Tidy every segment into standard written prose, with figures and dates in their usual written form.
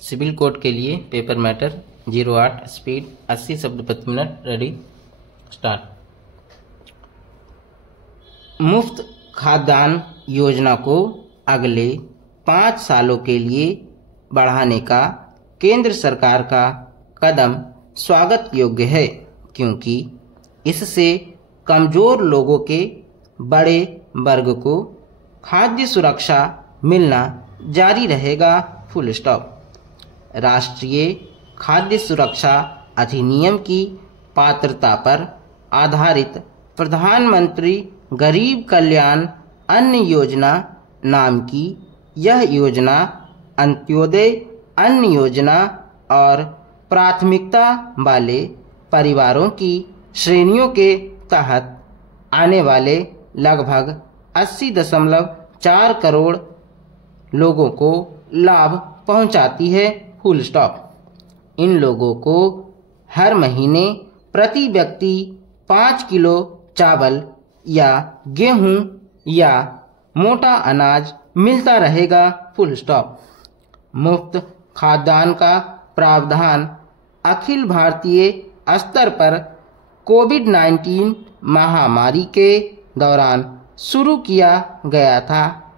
Civil code के लिए paper matter 08 speed 80 शब्द प्रति मिनट। Ready start. मुफ्त खाद्यान्न योजना को अगले 5 सालों के लिए बढ़ाने का केंद्र सरकार का कदम स्वागत योग्य है, क्योंकि इससे कमजोर लोगों के बड़े वर्ग को खाद्य सुरक्षा मिलना जारी रहेगा। Full stop. राष्ट्रीय खाद्य सुरक्षा अधिनियम की पात्रता पर आधारित प्रधानमंत्री गरीब कल्याण अन्न योजना नाम की यह योजना अंत्योदय अन्न योजना और प्राथमिकता वाले परिवारों की श्रेणियों के तहत आने वाले लगभग 80.4 करोड़ लोगों को लाभ पहुंचाती है। Full stop. इन लोगों को हर महीने प्रति व्यक्ति 5 किलो चावल या गेहूं या मोटा अनाज मिलता रहेगा। Full stop. मुफ्त खाद्यान्न का प्रावधान अखिल भारतीय स्तर पर कोविड-19 महामारी के दौरान शुरू किया गया था,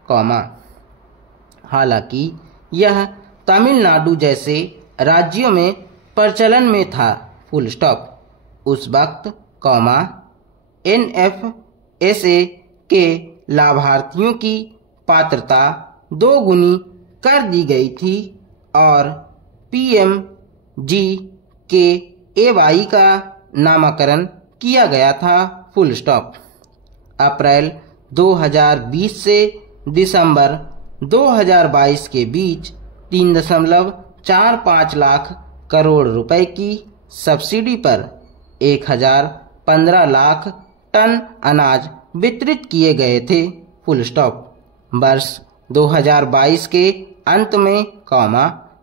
हालांकि यह तमिलनाडु जैसे राज्यों में प्रचलन में था। Full stop. उस वक्त NFSA के लाभार्थियों की पात्रता 2 गुनी कर दी गई थी और PMGKAY का नामकरण किया गया था। Full stop. अप्रैल 2020 से दिसंबर 2022 के बीच 3.45 लाख करोड़ रुपए की सब्सिडी पर 1015 लाख टन अनाज वितरित किए गए थे। Full stop. वर्ष 2022 के अंत में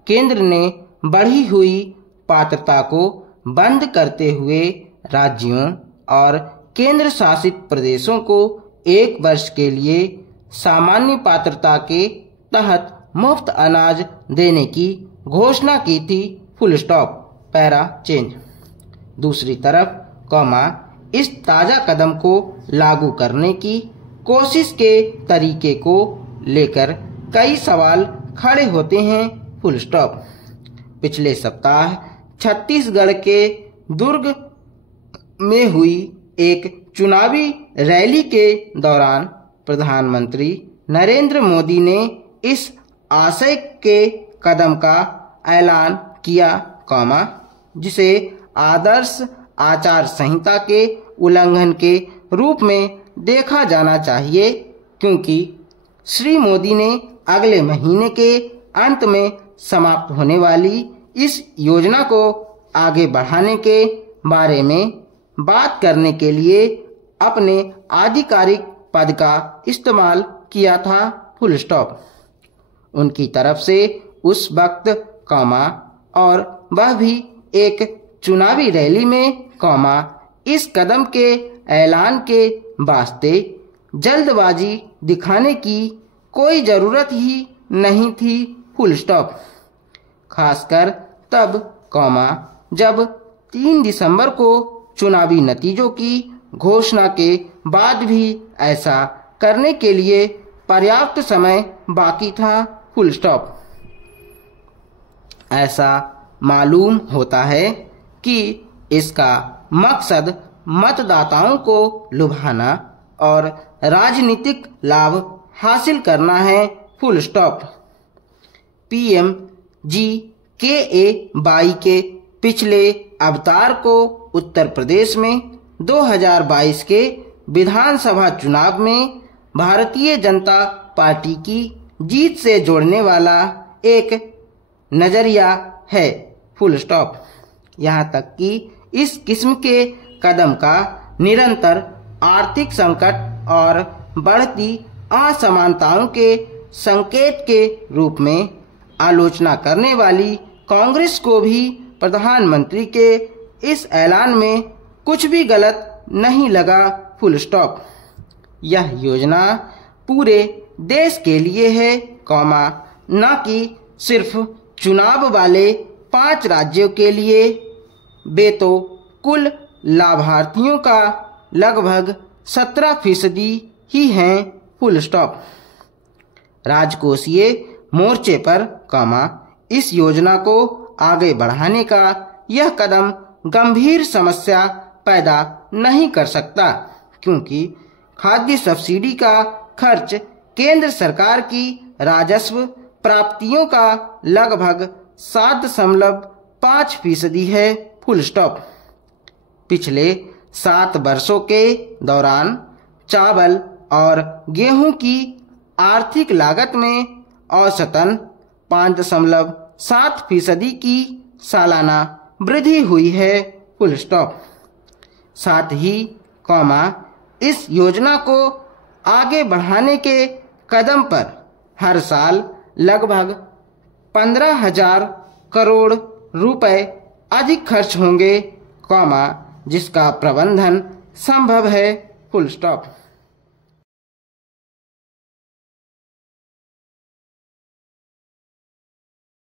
केंद्र ने बढ़ी हुई पात्रता को बंद करते हुए राज्यों और केंद्र शासित प्रदेशों को 1 वर्ष के लिए सामान्य पात्रता के तहत मुफ्त अनाज देने की घोषणा की थी। Full stop. Para change. दूसरी तरफ इस ताजा कदम को लागू करने की कोशिश के तरीके को लेकर कई सवाल खड़े होते हैं। Full stop. पिछले सप्ताह छत्तीसगढ़ के दुर्ग में हुई एक चुनावी रैली के दौरान प्रधानमंत्री नरेंद्र मोदी ने इस आशय के कदम का ऐलान किया, जिसे आदर्श आचार संहिता के उल्लंघन के रूप में देखा जाना चाहिए, क्योंकि श्री मोदी ने अगले महीने के अंत में समाप्त होने वाली इस योजना को आगे बढ़ाने के बारे में बात करने के लिए अपने आधिकारिक पद का इस्तेमाल किया था। Full stop. उनकी तरफ से उस वक्त और वह भी एक चुनावी रैली में इस कदम के ऐलान के वास्ते जल्दबाजी दिखाने की कोई जरूरत ही नहीं थी। Full stop. खासकर तब जब 3 दिसंबर को चुनावी नतीजों की घोषणा के बाद भी ऐसा करने के लिए पर्याप्त समय बाकी था। Full stop. ऐसा मालूम होता है कि इसका मकसद मतदाताओं को लुभाना और राजनीतिक लाभ हासिल करना है। Full stop. PMGKAY के पिछले अवतार को उत्तर प्रदेश में 2022 के विधानसभा चुनाव में भारतीय जनता पार्टी की जीत से जोड़ने वाला एक नजरिया है। Full stop. यहाँ तक कि इस किस्म के कदम का निरंतर आर्थिक संकट और बढ़ती असमानताओं के संकेत के रूप में आलोचना करने वाली कांग्रेस को भी प्रधानमंत्री के इस ऐलान में कुछ भी गलत नहीं लगा। Full stop. यह योजना पूरे देश के लिए है, न कि सिर्फ चुनाव वाले 5 राज्यों के लिए वे तो कुल लाभार्थियों का लगभग 17% ही हैं। Full stop. राजकोषीय मोर्चे पर इस योजना को आगे बढ़ाने का यह कदम गंभीर समस्या पैदा नहीं कर सकता, क्योंकि खाद्य सब्सिडी का खर्च केंद्र सरकार की राजस्व प्राप्तियों का लगभग 7.5% है। Full stop. पिछले 7 वर्षों के दौरान चावल और गेहूं की आर्थिक लागत में औसतन 5.7% की सालाना वृद्धि हुई है। Full stop. साथ ही इस योजना को आगे बढ़ाने के कदम पर हर साल लगभग 15,000 करोड़ रुपए अधिक खर्च होंगे, जिसका प्रबंधन संभव है। Full stop.